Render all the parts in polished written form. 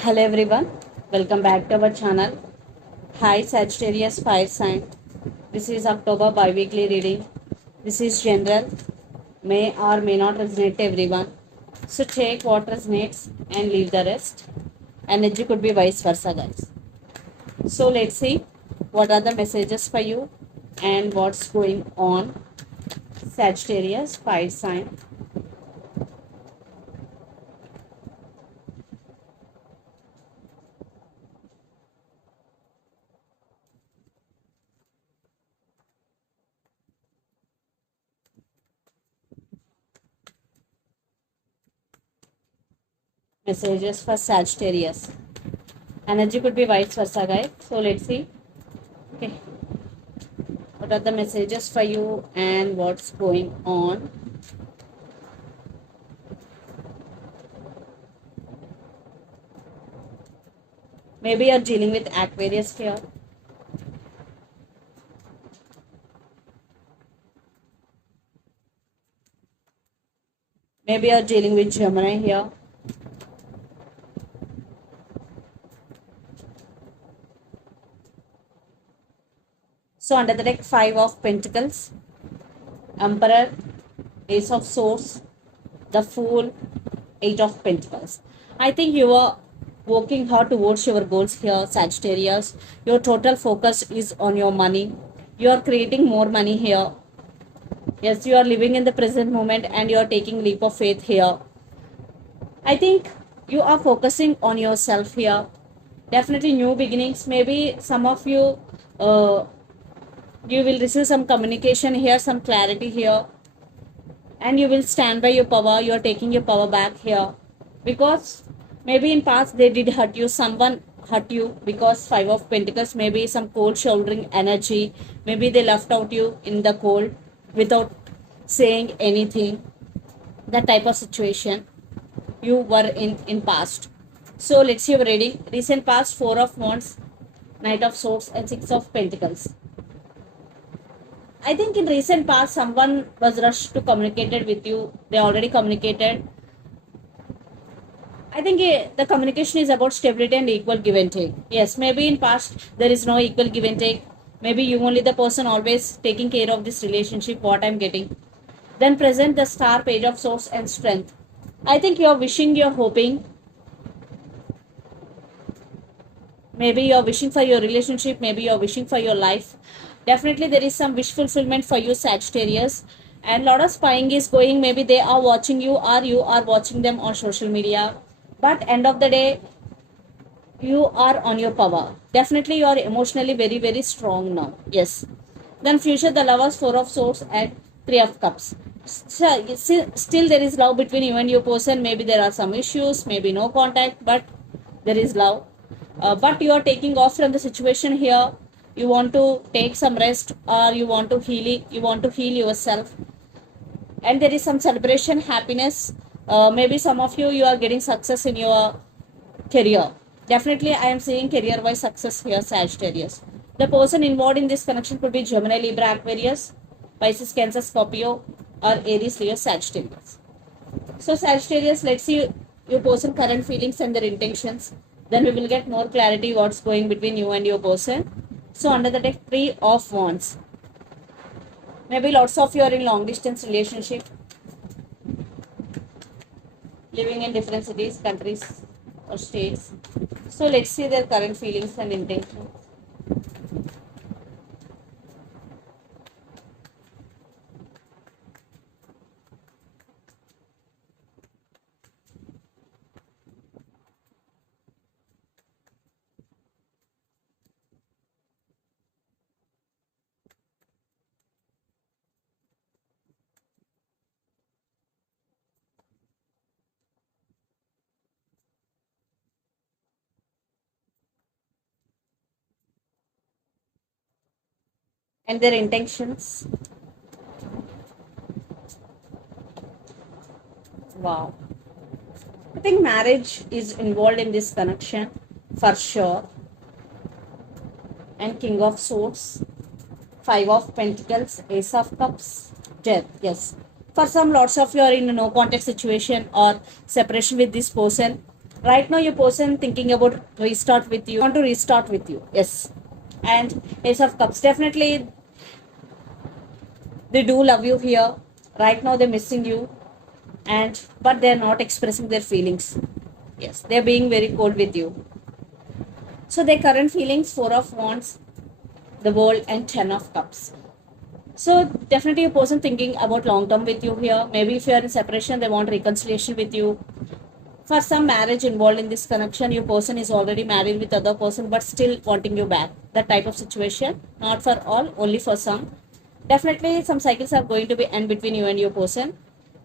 Hello everyone, welcome back to our channel. Hi Sagittarius Fire Sign. This is October bi-weekly reading. This is general, may or may not resonate to everyone. So take what resonates and leave the rest. Energy could be vice versa, guys. So let's see what are the messages for you and what's going on. Sagittarius Fire Sign. Messages for Sagittarius. Energy could be vice versa, guys. So let's see. Okay. What are the messages for you and what's going on? Maybe you're dealing with Aquarius here. Maybe you're dealing with Gemini here. So under the deck, 5 of Pentacles, Emperor, Ace of Swords, the Fool, 8 of Pentacles. I think you are working hard towards your goals here, Sagittarius. Your total focus is on your money. You are creating more money here. Yes, you are living in the present moment and you are taking leap of faith here. I think you are focusing on yourself here. Definitely new beginnings. Maybe some of you you will receive some communication here, some clarity here, and you will stand by your power. You are taking your power back here, because maybe in past they did hurt you, someone hurt you, because 5 of Pentacles, maybe some cold shouldering energy, maybe they left out you in the cold without saying anything. That type of situation you were in past. So let's see your reading. Recent past, 4 of Wands, Knight of Swords, and 6 of Pentacles. I think in recent past, someone was rushed to communicated with you. They already communicated. I think the communication is about stability and equal give and take. Yes, maybe in past there is no equal give and take. Maybe you only the person always taking care of this relationship, what I'm getting. Then present the Star, Page of Swords, and Strength. I think you're wishing, you're hoping. Maybe you're wishing for your relationship. Maybe you're wishing for your life. Definitely there is some wish fulfillment for you, Sagittarius. And lot of spying is going. Maybe they are watching you or you are watching them on social media. But end of the day, you are on your power. Definitely you are emotionally very, very strong now. Yes. Then future, the Lovers, 4 of Swords, and 3 of Cups. So, still there is love between you and your person. Maybe there are some issues, maybe no contact, but there is love. But you are taking off from the situation here. You want to take some rest, or you want to heal yourself, and there is some celebration, happiness. Maybe some of you are getting success in your career. Definitely I am seeing career wise success here, Sagittarius. The person involved in this connection could be Gemini, Libra, Aquarius, Pisces, Cancer, Scorpio, or Aries, Leo, Sagittarius. So Sagittarius, let's see your person current feelings and their intentions. Then we will get more clarity what's going between you and your person. So under the deck, 3 of Wands. Maybe lots of you are in long distance relationship, living in different cities, countries, or states. So let's see their current feelings and intentions. And their intentions. Wow. I think marriage is involved in this connection for sure. And King of Swords, 5 of Pentacles, Ace of Cups, Death. Yes. For some, lots of you are in a no contact situation or separation with this person. Right now, your person thinking about restart with you, want to restart with you. Yes. And Ace of Cups, definitely they do love you here. Right now, they're missing you, and but they're not expressing their feelings. Yes, they're being very cold with you. So their current feelings, Four of Wands, the World, and Ten of Cups. So definitely a person thinking about long term with you here. Maybe if you are in separation, they want reconciliation with you. For some marriage involved in this connection, your person is already married with other person but still wanting you back. That type of situation. Not for all, only for some. Definitely some cycles are going to be end between you and your person.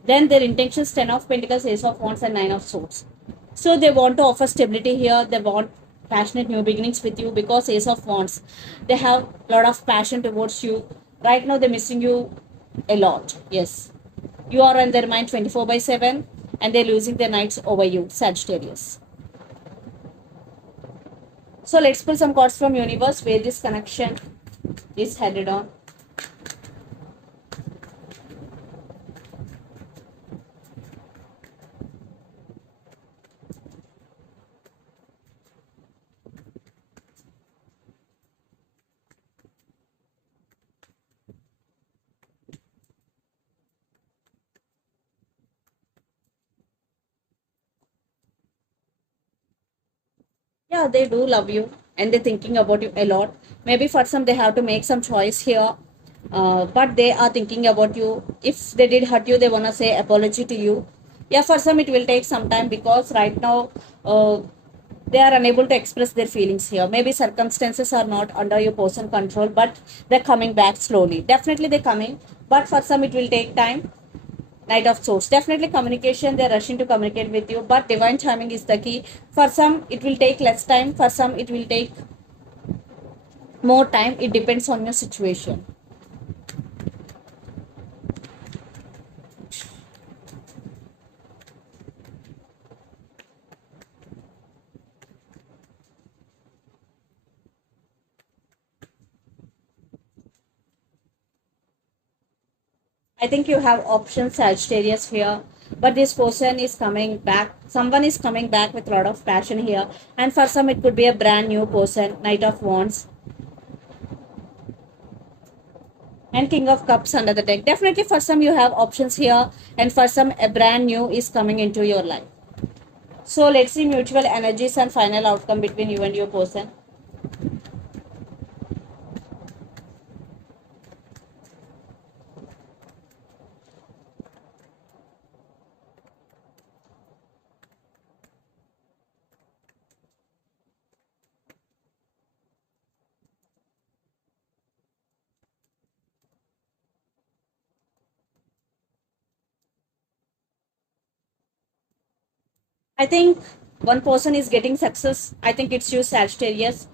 Then their intentions, Ten of Pentacles, Ace of Wands, and Nine of Swords. So they want to offer stability here. They want passionate new beginnings with you because Ace of Wands. They have a lot of passion towards you. Right now they're missing you a lot. Yes. You are on their mind 24/7 and they're losing their nights over you, Sagittarius. So let's pull some cards from universe where this connection is headed on. Yeah, they do love you and they're thinking about you a lot. Maybe for some they have to make some choice here, but they are thinking about you. If they did hurt you, they want to say apology to you. Yeah, for some it will take some time because right now they are unable to express their feelings here. Maybe circumstances are not under your person control, but they're coming back slowly. Definitely they're coming, but for some it will take time. Knight of Swords. Definitely communication. They're rushing to communicate with you, but divine timing is the key. For some, it will take less time. For some, it will take more time. It depends on your situation. I think you have options, Sagittarius here, but this person is coming back. Someone is coming back with a lot of passion here, and for some, it could be a brand new person. Knight of Wands and King of Cups under the deck. Definitely, for some, you have options here, and for some, a brand new is coming into your life. So let's see mutual energies and final outcome between you and your person. I think one person is getting success. I think it's you, Sagittarius,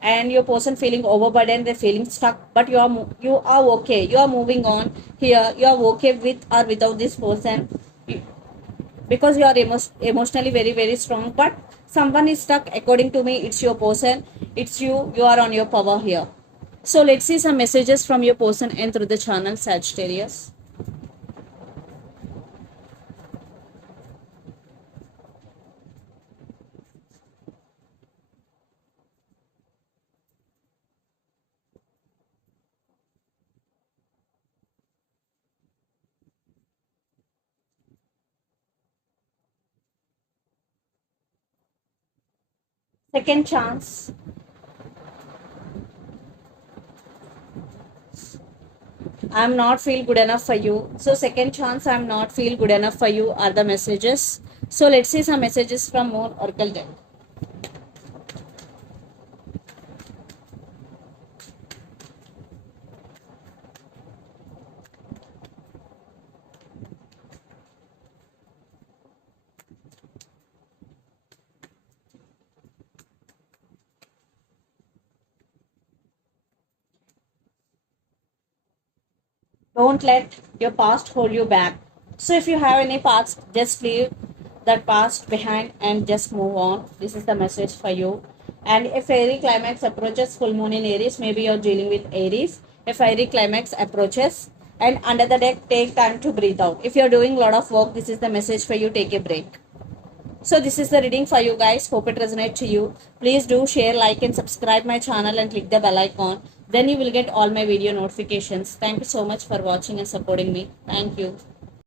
and your person feeling overburdened, they're feeling stuck, but you are okay. You are moving on here. You are okay with or without this person because you are emotionally very strong. But someone is stuck. According to me, it's your person. It's you. You are on your power here. So let's see some messages from your person and through the channel, Sagittarius. Second chance. I'm not feel good enough for you. So second chance, I'm not feel good enough for you are the messages. So let's see some messages from Moon Oracle deck. Don't let your past hold you back. So if you have any past, just leave that past behind and just move on. This is the message for you. And if fiery climax approaches, full moon in Aries, maybe you're dealing with Aries. If fiery climax approaches and under the deck, take time to breathe out. If you're doing a lot of work, this is the message for you. Take a break. So this is the reading for you guys. Hope it resonates to you. Please do share, like and subscribe my channel and click the bell icon. Then you will get all my video notifications. Thank you so much for watching and supporting me. Thank you.